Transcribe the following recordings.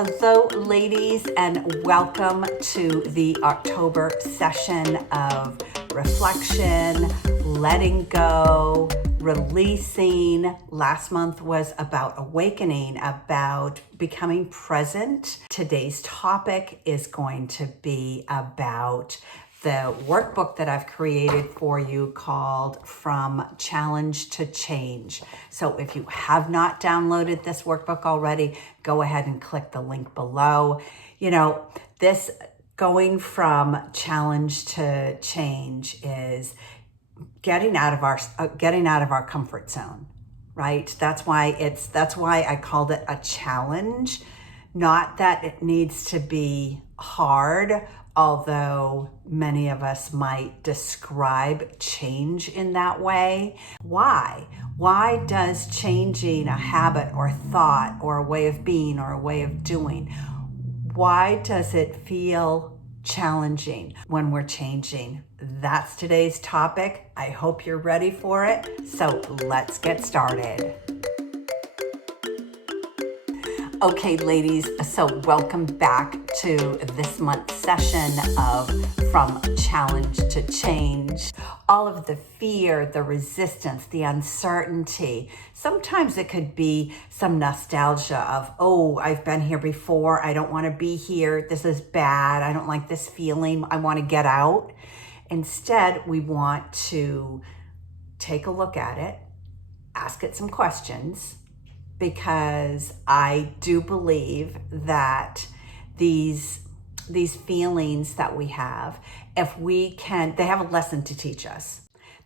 Hello, ladies, and welcome to the October session of reflection, letting go, releasing. Last month was about awakening, about becoming present. Today's topic is going to be about the workbook that I've created for you called From Challenge to Change. So if you have not downloaded this workbook already, go ahead and click the link below. You know, this going from challenge to change is getting out of our comfort zone, right? That's why I called it a challenge. Not that it needs to be hard, although many of us might describe change in that way. Why? Why does changing a habit or thought or a way of being or a way of doing, why does it feel challenging when we're changing? That's today's topic. I hope you're ready for it. So let's get started. Okay, ladies, so welcome back to this month's session of From Challenge to Change. All of the fear, the resistance, the uncertainty. Sometimes it could be some nostalgia of, oh, I've been here before. I don't want to be here. This is bad. I don't like this feeling. I want to get out. Instead, we want to take a look at it, ask it some questions, because I do believe that these feelings that we have, they have a lesson to teach us.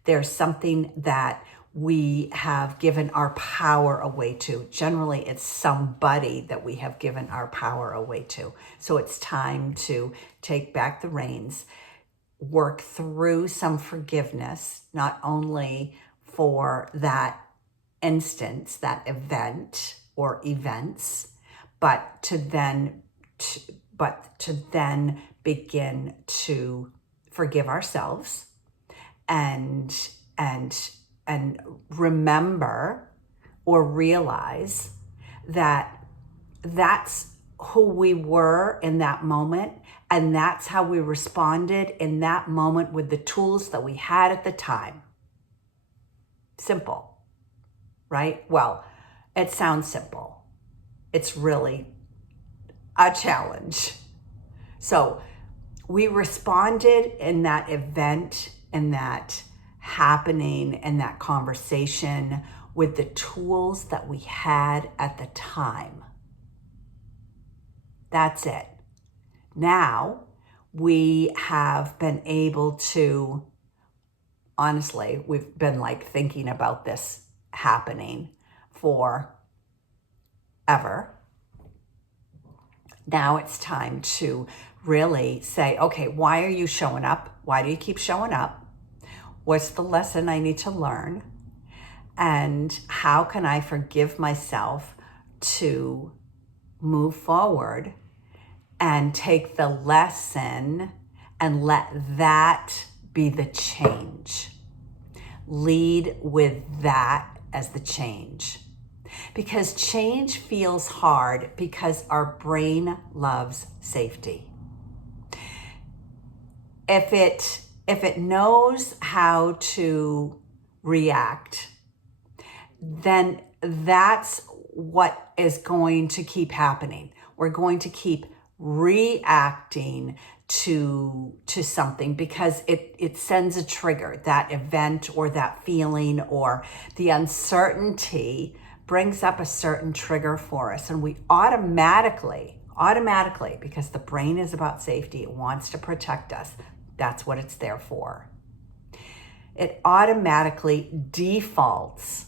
There's something that we have given our power away to. Generally, it's somebody that we have given our power away to. So it's time to take back the reins, work through some forgiveness, not only for that instance, that event or events, but to then begin to forgive ourselves and remember or realize that that's who we were in that moment, and that's how we responded in that moment with the tools that we had at the time. Simple. Right? Well, it sounds simple. It's really a challenge. So we responded in that event, in that happening, in that conversation with the tools that we had at the time. That's it. Now we have been able to, honestly, we've been thinking about this happening for ever. Now it's time to really say, okay, why are you showing up? Why do you keep showing up? What's the lesson I need to learn? And how can I forgive myself to move forward and take the lesson and let that be the change? Lead with that as the change. Because change feels hard because our brain loves safety. If it knows how to react, then that's what is going to keep happening. We're going to keep reacting to something because it sends a trigger. That event or that feeling or the uncertainty brings up a certain trigger for us, and we automatically, because the brain is about safety, it wants to protect us. That's what it's there for. It automatically defaults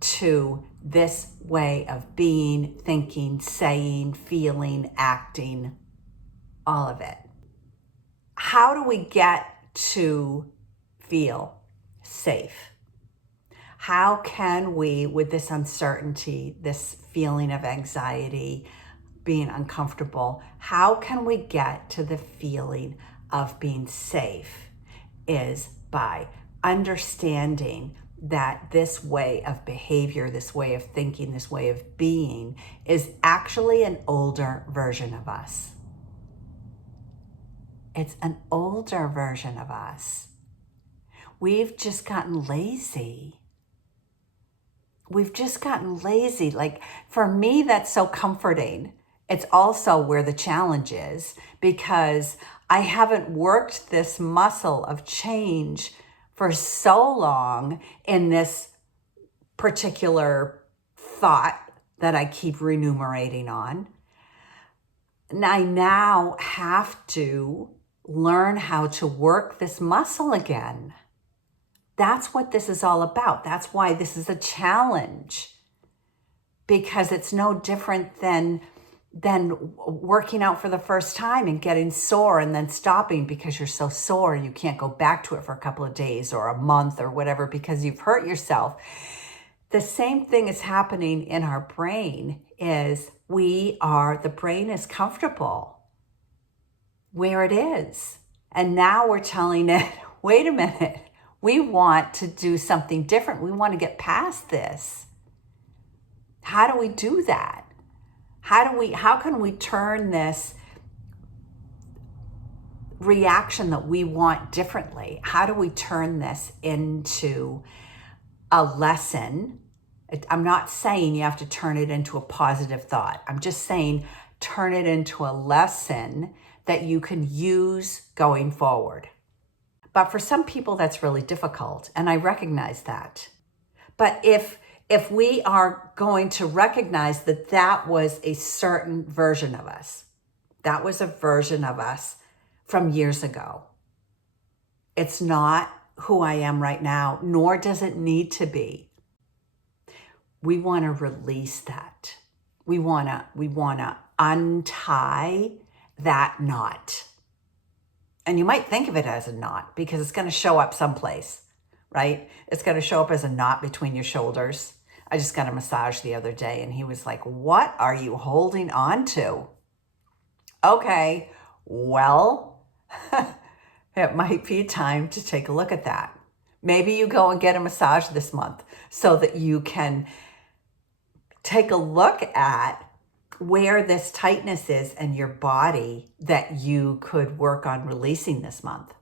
to this way of being, thinking, saying, feeling, acting, all of it. How do we get to feel safe? How can we, with this uncertainty, this feeling of anxiety, being uncomfortable, how can we get to the feeling of being safe? Is by understanding that this way of behavior, this way of thinking, this way of being is actually an older version of us. It's an older version of us. We've just gotten lazy. We've just gotten lazy. Like, for me, that's so comforting. It's also where the challenge is, because I haven't worked this muscle of change for so long in this particular thought that I keep remunerating on. And I now have to learn how to work this muscle again. That's what this is all about. That's why this is a challenge, because it's no different than working out for the first time and getting sore and then stopping because you're so sore and you can't go back to it for a couple of days or a month or whatever because you've hurt yourself. The same thing is happening in our brain. Is the brain is comfortable where it is. And now we're telling it, wait a minute, we want to do something different. We want to get past this. How do we do that? How can we turn this reaction that we want differently? How do we turn this into a lesson? I'm not saying you have to turn it into a positive thought. I'm just saying turn it into a lesson that you can use going forward. But for some people, that's really difficult, and I recognize that. But if we are going to recognize that that was a certain version of us, that was a version of us from years ago. It's not who I am right now, nor does it need to be. We want to release that. We want to untie that knot. And you might think of it as a knot because it's going to show up someplace, right? It's going to show up as a knot between your shoulders. I just got a massage the other day and he was like, "What are you holding on to?" Okay, well, it might be time to take a look at that. Maybe you go and get a massage this month so that you can take a look at where this tightness is in your body that you could work on releasing this month,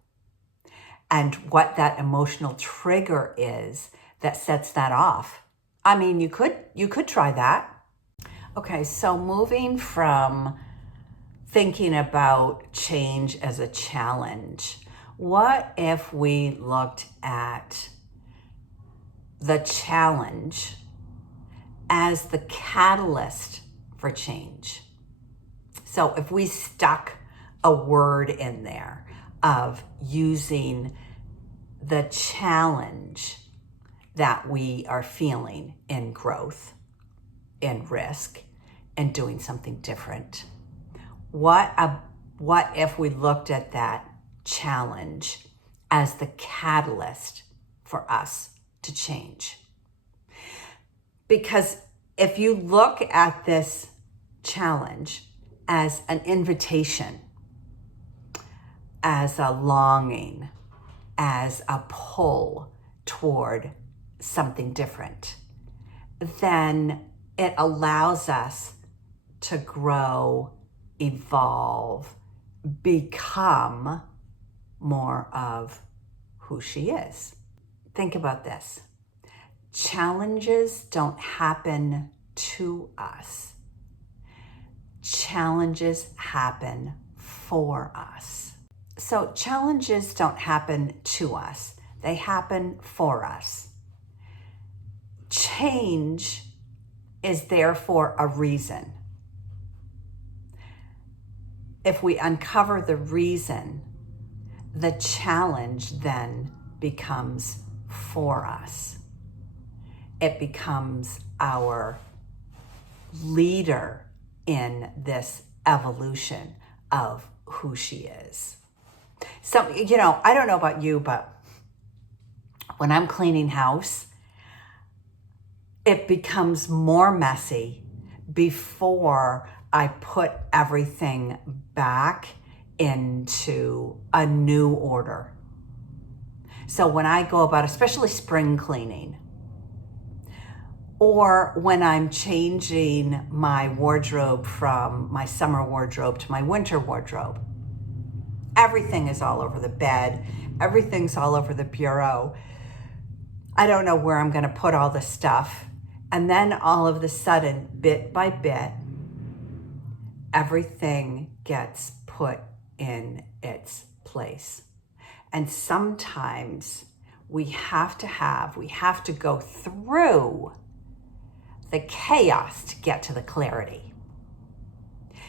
and what that emotional trigger is that sets that off. I mean, you could try that. Okay, so moving from thinking about change as a challenge, what if we looked at the challenge as the catalyst for change? So if we stuck a word in there of using the challenge that we are feeling in growth, in risk, and doing something different. What if we looked at that challenge as the catalyst for us to change? Because if you look at this challenge as an invitation, as a longing, as a pull toward something different, then it allows us to grow, evolve, become more of who she is. Think about this. Challenges don't happen to us. Challenges happen for us. So challenges don't happen to us. They happen for us. Change is there for a reason. If we uncover the reason, the challenge then becomes for us. It becomes our leader in this evolution of who she is. So, I don't know about you, but when I'm cleaning house, it becomes more messy before I put everything back into a new order. So when I go about, especially spring cleaning, or when I'm changing my wardrobe from my summer wardrobe to my winter wardrobe, everything is all over the bed. Everything's all over the bureau. I don't know where I'm going to put all the stuff. And then all of a sudden, bit by bit, everything gets put in its place. And sometimes we have to go through the chaos to get to the clarity.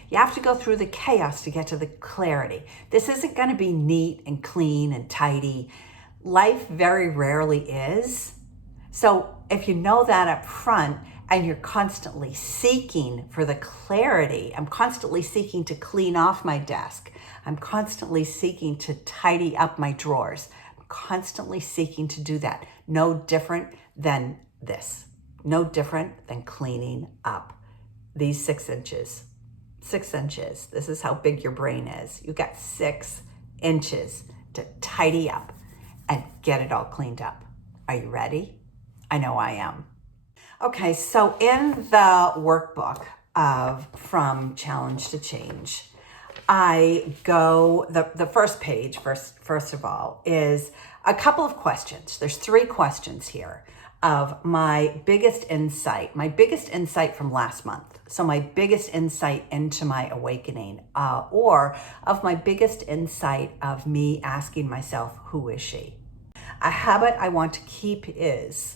You have to go through the chaos to get to the clarity. This isn't going to be neat and clean and tidy. Life very rarely is. So if you know that up front and you're constantly seeking for the clarity, I'm constantly seeking to clean off my desk. I'm constantly seeking to tidy up my drawers. I'm constantly seeking to do that. No different than this. No different than cleaning up these 6 inches. 6 inches. This is how big your brain is. You got 6 inches to tidy up and get it all cleaned up. Are you ready? I know I am. Okay, so in the workbook of From Challenge to Change, I go, the first page, first of all, is a couple of questions. There's 3 questions here of my biggest insight from last month. So my biggest insight into my awakening, or of my biggest insight of me asking myself, who is she? A habit I want to keep is,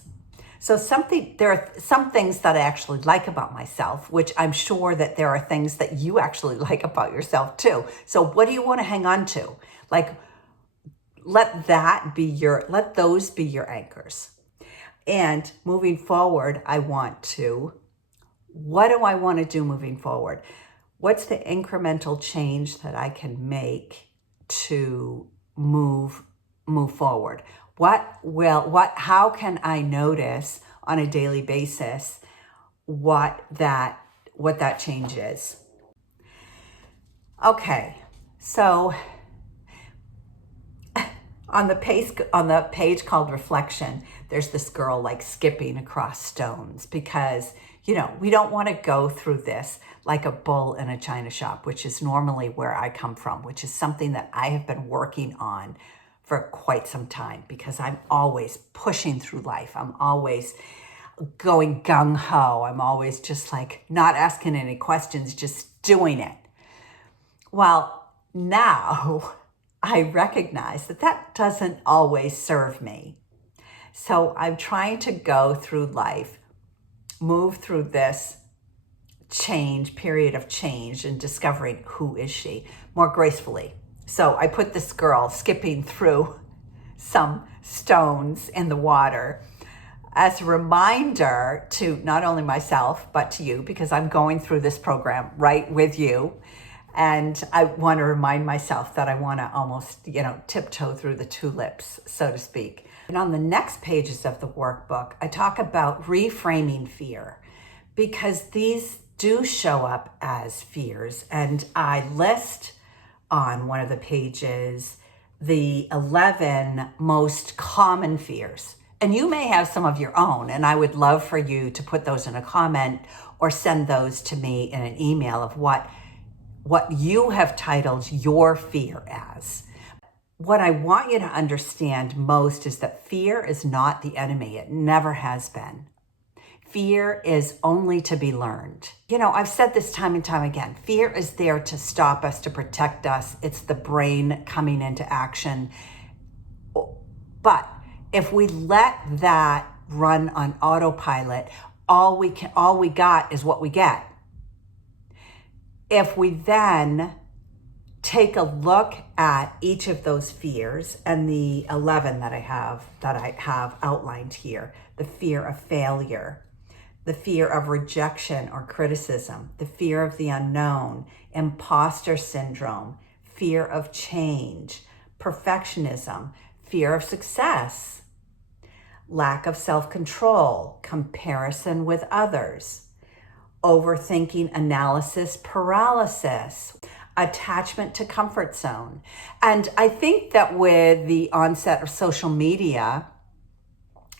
there are some things that I actually like about myself, which I'm sure that there are things that you actually like about yourself too. So what do you want to hang on to? Like, let those be your anchors. And moving forward, what do I want to do moving forward? What's the incremental change that I can make to move forward? How can I notice on a daily basis what that change is? Okay, so on the page called Reflection, there's this girl like skipping across stones because, we don't want to go through this like a bull in a china shop, which is normally where I come from, which is something that I have been working on for quite some time because I'm always pushing through life. I'm always going gung-ho. I'm always just like not asking any questions, just doing it. Well, now I recognize that doesn't always serve me. So I'm trying to go through life, move through this period of change and discovering who is she more gracefully. So I put this girl skipping through some stones in the water as a reminder to not only myself, but to you, because I'm going through this program right with you. And I want to remind myself that I want to almost, tiptoe through the tulips, so to speak. And on the next pages of the workbook, I talk about reframing fear because these do show up as fears. And I list on one of the pages the 11 most common fears. And you may have some of your own, and I would love for you to put those in a comment or send those to me in an email of what you have titled your fear as. What I want you to understand most is that fear is not the enemy. It never has been. Fear is only to be learned. I've said this time and time again. Fear is there to stop us, to protect us. It's the brain coming into action. But if we let that run on autopilot, all we got is what we get. If we then take a look at each of those fears and the 11 that I have outlined here, the fear of failure, the fear of rejection or criticism, the fear of the unknown, imposter syndrome, fear of change, perfectionism, fear of success, lack of self-control, comparison with others, overthinking, analysis, paralysis, attachment to comfort zone. And I think that with the onset of social media,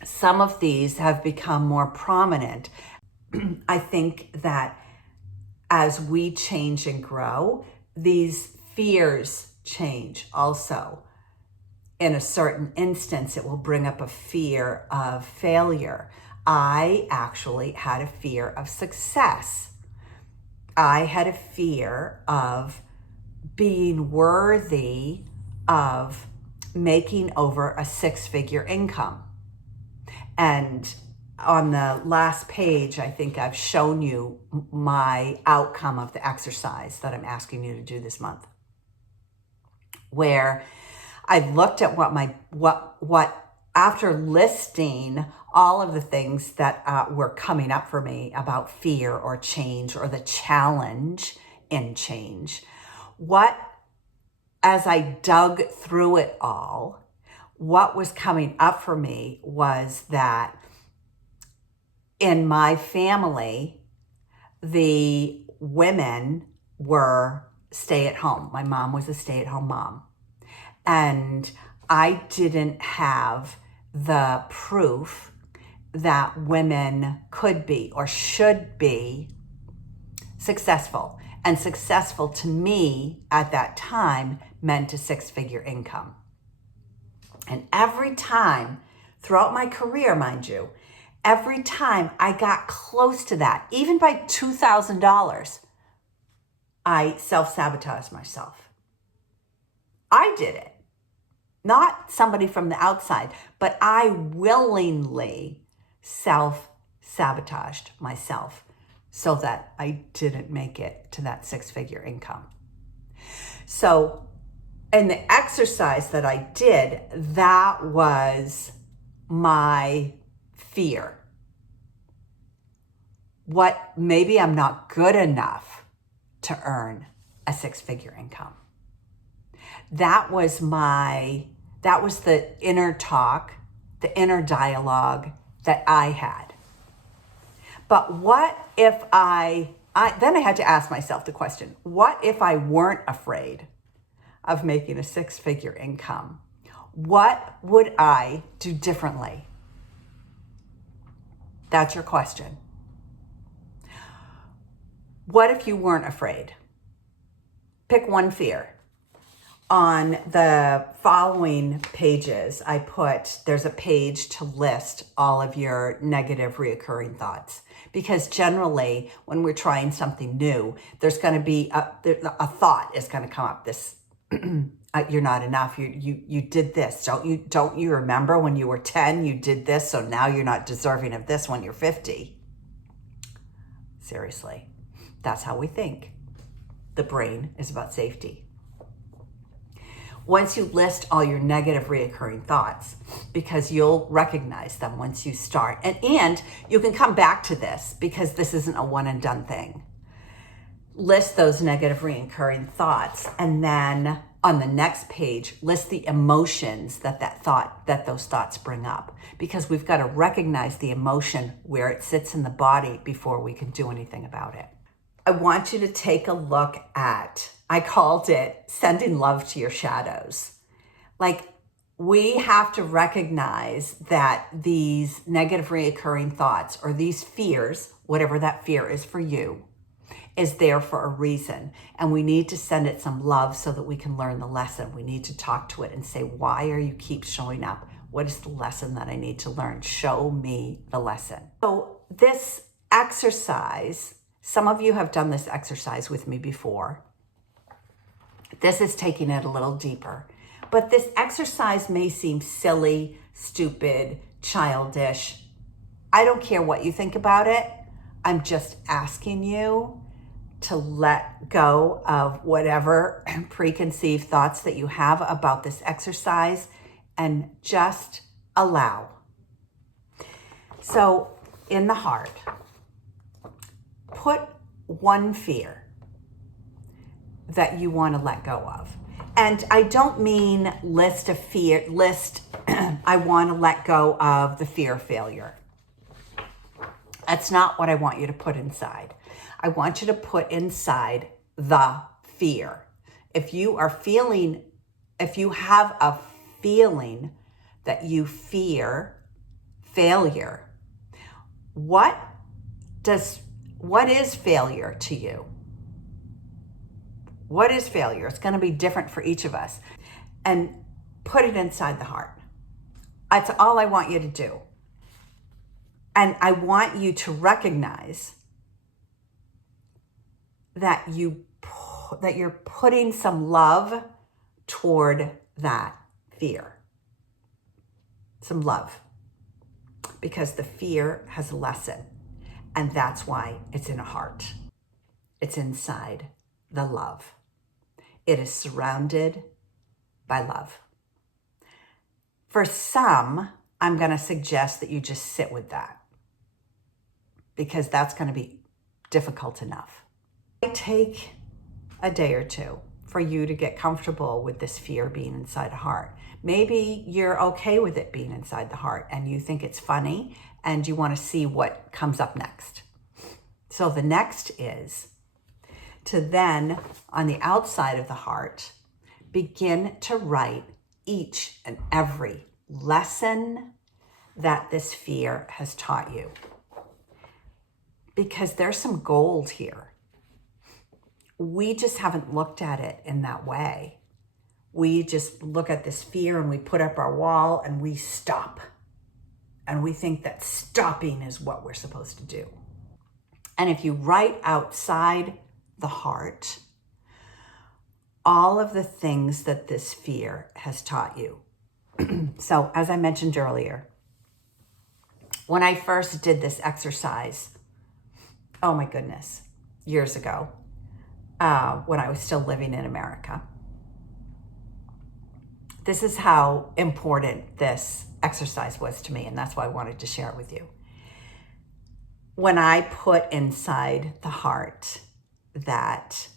some of these have become more prominent. I think that as we change and grow, these fears change also. In a certain instance, it will bring up a fear of failure. I actually had a fear of success. I had a fear of being worthy of making over a six-figure income. And on the last page, I think I've shown you my outcome of the exercise that I'm asking you to do this month, where I looked at what after listing all of the things that were coming up for me about fear or change or the challenge in change, as I dug through it all, what was coming up for me was that in my family, the women were stay-at-home. My mom was a stay-at-home mom. And I didn't have the proof that women could be or should be successful. And successful to me at that time meant a six-figure income. And every time throughout my career, mind you, every time I got close to that, even by $2,000, I self-sabotaged myself. I did it. Not somebody from the outside, but I willingly self-sabotaged myself so that I didn't make it to that six-figure income. So in the exercise that I did, that was my fear. Maybe I'm not good enough to earn a six-figure income. That was the inner talk, the inner dialogue that I had. But what if then I had to ask myself the question, what if I weren't afraid of making a six-figure income? What would I do differently? That's your question. What if you weren't afraid? Pick one fear. On the following pages, there's a page to list all of your negative reoccurring thoughts. Because generally, when we're trying something new, there's going to be a thought is going to come up. This, you're not enough. You did this. Don't you remember when you were 10, you did this, so now you're not deserving of this when you're 50. Seriously, that's how we think. The brain is about safety. Once you list all your negative reoccurring thoughts, because you'll recognize them once you start. And you can come back to this because this isn't a one and done thing. List those negative reoccurring thoughts, and then on the next page, list the emotions that those thoughts bring up, because we've got to recognize the emotion where it sits in the body before we can do anything about it. I want you to take a look at, I called it sending love to your shadows. Like, we have to recognize that these negative reoccurring thoughts or these fears, whatever that fear is for you, is there for a reason. And we need to send it some love so that we can learn the lesson. We need to talk to it and say, why are you keep showing up? What is the lesson that I need to learn? Show me the lesson. So this exercise, some of you have done this exercise with me before. This is taking it a little deeper. But this exercise may seem silly, stupid, childish. I don't care what you think about it. I'm just asking you to let go of whatever preconceived thoughts that you have about this exercise and just allow. So in the heart, put one fear that you want to let go of. And I don't mean list, I want to let go of the fear of failure. That's not what I want you to put inside. I want you to put inside the fear if you have a feeling that you fear failure, what is failure to you? What is failure? It's going to be different for each of us. And put it inside the heart. That's all I want you to do. And I want you to recognize that you're putting some love toward that fear. Some love. Because the fear has a lesson. And that's why it's in a heart. It's inside the love. It is surrounded by love. For some, I'm going to suggest that you just sit with that, because that's going to be difficult enough. It take a day or two for you to get comfortable with this fear being inside a heart. Maybe you're okay with it being inside the heart and you think it's funny and you want to see what comes up next. So the next is to then, on the outside of the heart, begin to write each and every lesson that this fear has taught you. Because there's some gold here. We just haven't looked at it in that way. We just look at this fear and we put up our wall and we stop. And we think that stopping is what we're supposed to do. And if you write outside the heart all of the things that this fear has taught you. So, as I mentioned earlier, when I first did this exercise, oh my goodness, years ago, when I was still living in America, this is how important this exercise was to me, and that's why I wanted to share it with you. When I put inside the heart that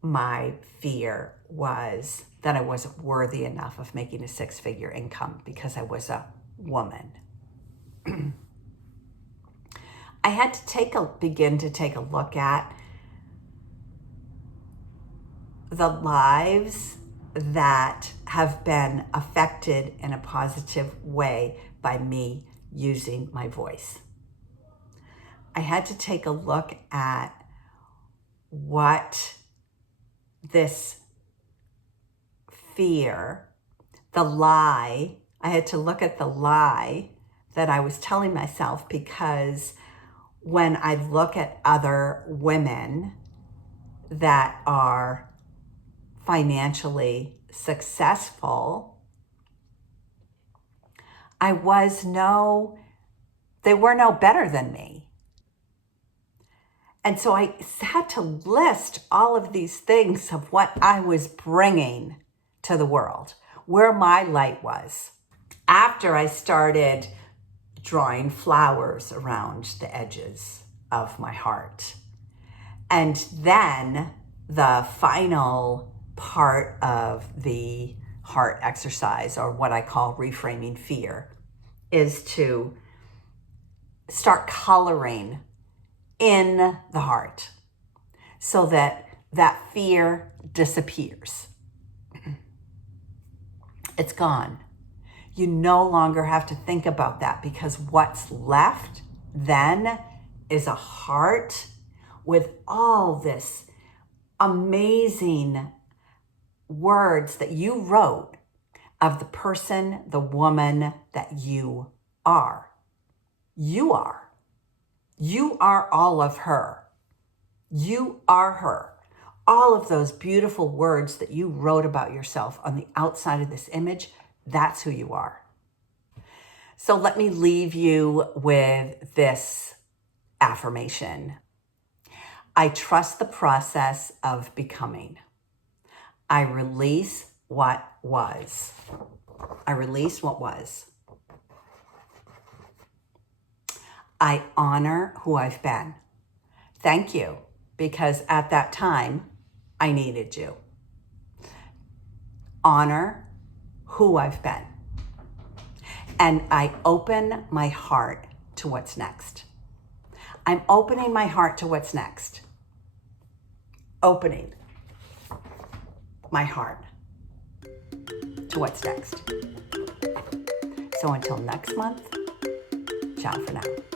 my fear was that I wasn't worthy enough of making a six-figure income because I was a woman, I had to begin to take a look at the lives that have been affected in a positive way by me using my voice. I had to take a look at what this fear, the lie, I had to look at the lie that I was telling myself, because when I look at other women that are financially successful, they were no better than me. And so I had to list all of these things of what I was bringing to the world, where my light was. After I started drawing flowers around the edges of my heart. And then the final part of the heart exercise, or what I call reframing fear, is to start coloring in the heart so that that fear disappears. It's gone. You no longer have to think about that, because what's left then is a heart with all this amazing words that you wrote of the person, the woman that you are. You are. You are all of her. You are her. All of those beautiful words that you wrote about yourself on the outside of this image, that's who you are. So let me leave you with this affirmation. I trust the process of becoming. I release what was. I release what was. I honor who I've been. Thank you, because at that time, I needed you. Honor who I've been. And I open my heart to what's next. I'm opening my heart to what's next. Opening. my heart to what's next. So until next month, ciao for now.